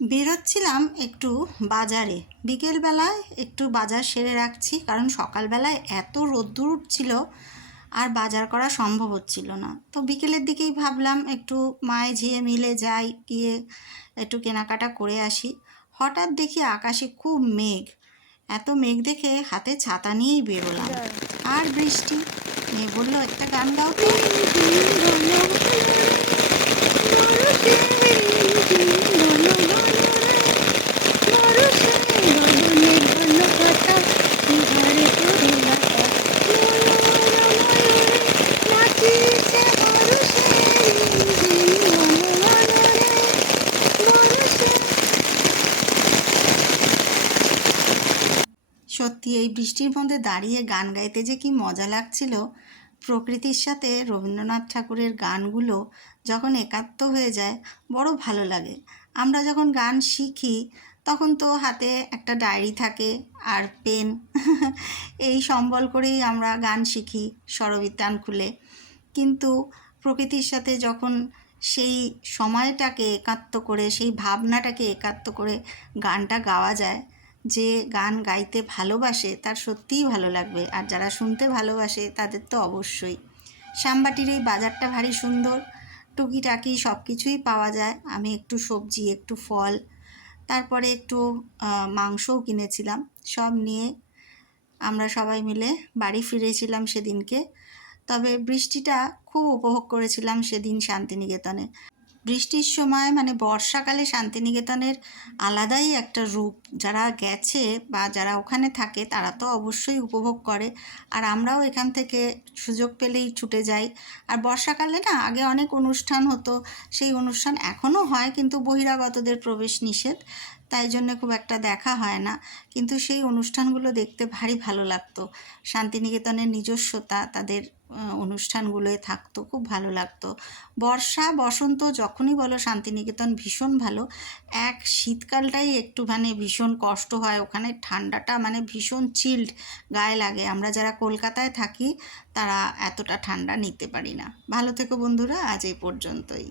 বেরোচ্ছিলাম একটু বাজারে। বিকেলবেলায় একটু বাজার সেরে রাখছি, কারণ সকালবেলায় এত রোদ্দুর উঠছিল আর বাজার করা সম্ভব হচ্ছিল না। তো বিকেলের দিকেই ভাবলাম একটু মায়ে ঝিয়ে মিলে যাই, গিয়ে একটু কেনাকাটা করে আসি। হঠাৎ দেখি আকাশে খুব মেঘ। এত মেঘ দেখে হাতে ছাতা নিয়েই বেরোলাম। আর বৃষ্টি? মেয়ে বলল, একটা গান গাও তো। সত্যি এই বৃষ্টির মধ্যে দাঁড়িয়ে গান গাইতে যে কি মজা লাগছিল? প্রকৃতির সাথে রবীন্দ্রনাথ ঠাকুরের গানগুলো যখন একাত্ম হয়ে যায়, বড় ভালো লাগে। আমরা যখন গান শিখি, তখন তো হাতে একটা ডায়েরি থাকে আর পেন। এই সম্বল করেই আমরা গান শিখি স্বরবিতান খুলে। কিন্তু প্রকৃতির সাথে যখন সেই সময়টাকে একাত্ম করে, সেই ভাবনাটাকে একাত্ম করে গানটা গাওয়া যায় যে গান গাইতে ভালোবাসে, তার সত্যিই ভালো লাগবে। আর যারা শুনতে ভালোবাসে, তাদের তো অবশ্যই। শ্যামবাটির এই বাজারটা ভারী সুন্দর। টুকিটাকি সব কিছুই পাওয়া যায়। আমি একটু সবজি, একটু ফল, তারপরে একটু মাংসও কিনেছিলাম। সব নিয়ে আমরা সবাই মিলে বাড়ি ফিরেছিলাম সেদিনকে। তবে বৃষ্টিটা খুব উপভোগ করেছিলাম সেদিন শান্তিনিকেতনে। বৃষ্টির সময় মানে বর্ষাকালে শান্তিনিকেতনের আলাদাই একটা রূপ। যারা গেছে বা যারা ওখানে থাকে, তারা তো অবশ্যই উপভোগ করে। আর আমরাও এখান থেকে সুযোগ পেলেই ছুটে যাই। আর বর্ষাকালে না, আগে অনেক অনুষ্ঠান হতো। সেই অনুষ্ঠান এখনও হয়, কিন্তু বহিরাগতদের প্রবেশ নিষেধ। তাই জন্য খুব একটা দেখা হয় না। কিন্তু সেই অনুষ্ঠানগুলো দেখতে ভারী ভালো লাগতো। শান্তিনিকেতনের নিজস্বতা, তাদের অনুষ্ঠানগুলোয় থাকতো, খুব ভালো লাগতো। বর্ষা, বসন্ত যখনই বলো, শান্তিনিকেতন ভীষণ ভালো। এক শীতকালটাই একটু মানে ভীষণ কষ্ট হয়, ওখানে ঠান্ডাটা মানে ভীষণ চিল্ড গায়ে লাগে। আমরা যারা কলকাতায় থাকি, তারা এতটা ঠান্ডা নিতে পারি না। ভালো থেকো বন্ধুরা, আজ এই পর্যন্তই।